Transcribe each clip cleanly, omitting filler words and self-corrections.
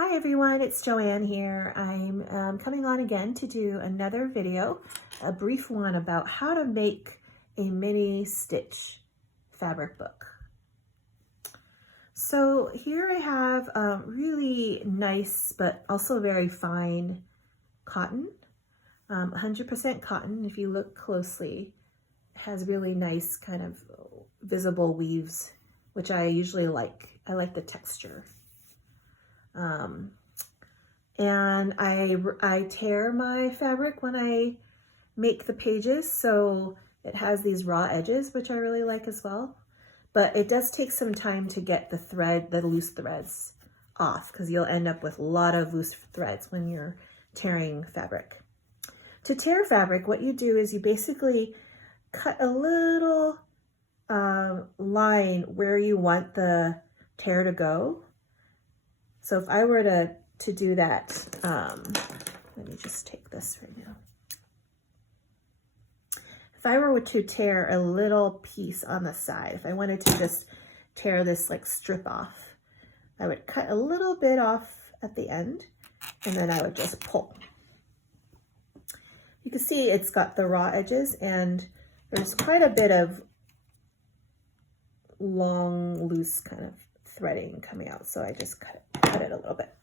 Hi everyone, it's Joanne here. I'm coming on again to do another video, a brief one about how to make a mini stitch fabric book. So here I have a really nice but also very fine cotton, 100% cotton. If you look closely, it has really nice kind of visible weaves, which I usually like. I like the texture. And I tear my fabric when I make the pages, so it has these raw edges, which I really like as well. But it does take some time to get the loose threads off, because you'll end up with a lot of loose threads when you're tearing fabric. To tear fabric, what you do is you basically cut a little line where you want the tear to go. So if I were to do that, let me just take this right now. If I were to tear a little piece on the side, if I wanted to just tear this like strip off, I would cut a little bit off at the end and then I would just pull. You can see it's got the raw edges and there's quite a bit of long, loose kind of threading coming out. So I just cut it a little bit.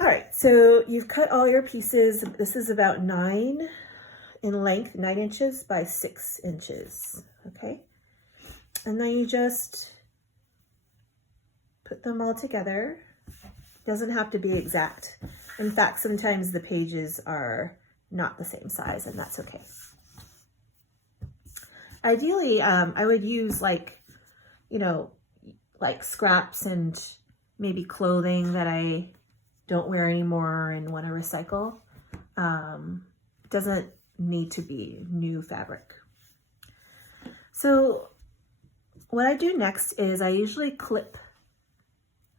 All right, so you've cut all your pieces. This is about 9 in length, 9 inches by 6 inches, okay? And then you just put them all together. It doesn't have to be exact. In fact, sometimes the pages are not the same size, and that's okay. Ideally, I would use like scraps and maybe clothing that I don't wear anymore and want to recycle. Doesn't need to be new fabric. So what I do next is I usually clip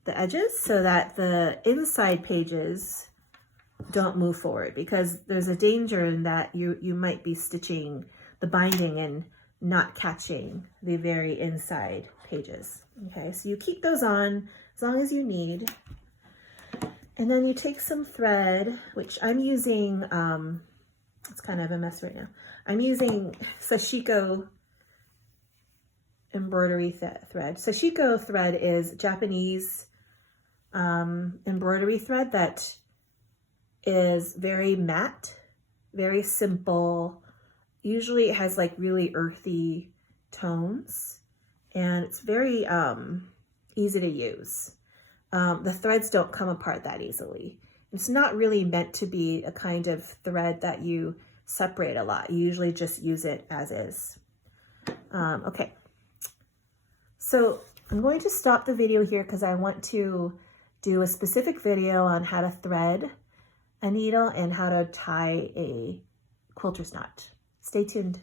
the edges so that the inside pages don't move forward, because there's a danger in that you might be stitching the binding and not catching the very inside pages. Okay, so you keep those on as long as you need. And then you take some thread, which I'm using, it's kind of a mess right now. I'm using Sashiko embroidery thread. Sashiko thread is Japanese embroidery thread that is very matte, very simple. Usually it has like really earthy tones and it's very easy to use. The threads don't come apart that easily. It's not really meant to be a kind of thread that you separate a lot. You usually just use it as is. Okay, so I'm going to stop the video here because I want to do a specific video on how to thread a needle and how to tie a quilter's knot. Stay tuned.